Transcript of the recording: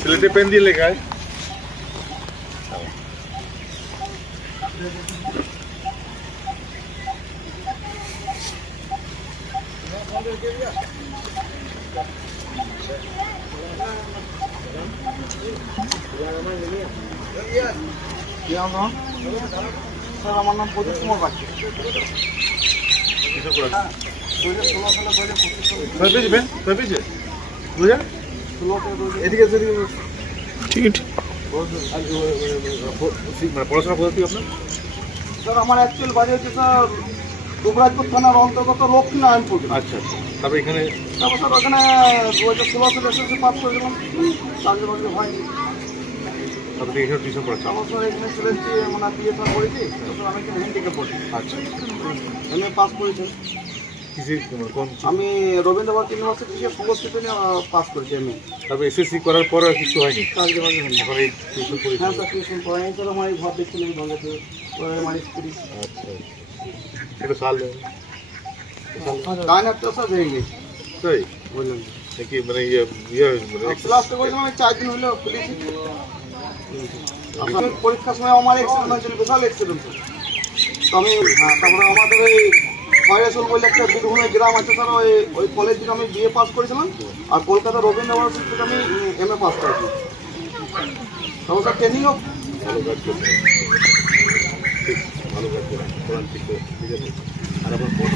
সিলেটে পেন দিয়ে লেখায় স্যার আমার নাম প্রদীপ কুমার বাগচি। পড়াশোনা পদ্ধতি আপনার? স্যার আমার অ্যাকচুয়াল বাড়ি হচ্ছে স্যার দুবরাজপুর থানার অন্তর্গত লক্ষ্মীনারায়ণপুর। আচ্ছা, তারপরে এখানে তারপর স্যার ওখানে 2016 সালে এসএসসি পাস করেছিলাম, চাকরি বাকরি হয়নি। তারপরে এখানে টিউশন পড়াচ্ছেন? আমার স্যার এখানে স্টুডেন্ট মানে বিএসআর করেছি, তারপর আমি এখানে হিন্দিকে পড়ি। আচ্ছা, এমএ পাস করেছি। কোন? আমি রবীন্দ্রভারত ইউনিভার্সিটি থেকে সংস্কৃত নিয়ে পাস করেছি এমএ। তারপরে এসএসসি করার পর আর কিছু হয়নি? চাকরি বাকরি হয়নি। এখন এই টিউশন পড়ি? হ্যাঁ স্যার, টিউশন পড়াই স্যার। আমার এই ঘর দেখছিলেন এই বাংলাতে আমার স্কুল। আচ্ছা, এটা সাল গান একটা স্যার ভেঙে গেছে। তাই বললেন নাকি? মানে ইয়ে মানে ক্লাসটা করেছিলাম, আমি 4 দিন হলো খুলেছি। আসলে পরীক্ষার সময় আমার অ্যাক্সিডেন্ট হয়েছিল, বিশাল অ্যাক্সিডেন্ট। তো আমি তারপরে আমাদের ওই ফয়রাসুল বলে একটা বীরভূমের গ্রাম আছে স্যার, ওই কলেজ থেকে আমি বিএ পাস করেছিলাম, আর কলকাতা রবীন্দ্র ইউনিভার্সিটি থেকে আমি এমএ পাস করেছি। তখন স্যার ট্রেনিংও ভালো কাজ করছে, ঠিক ভালো কাজ করে ঠিক আছে। আর আপনার ফোন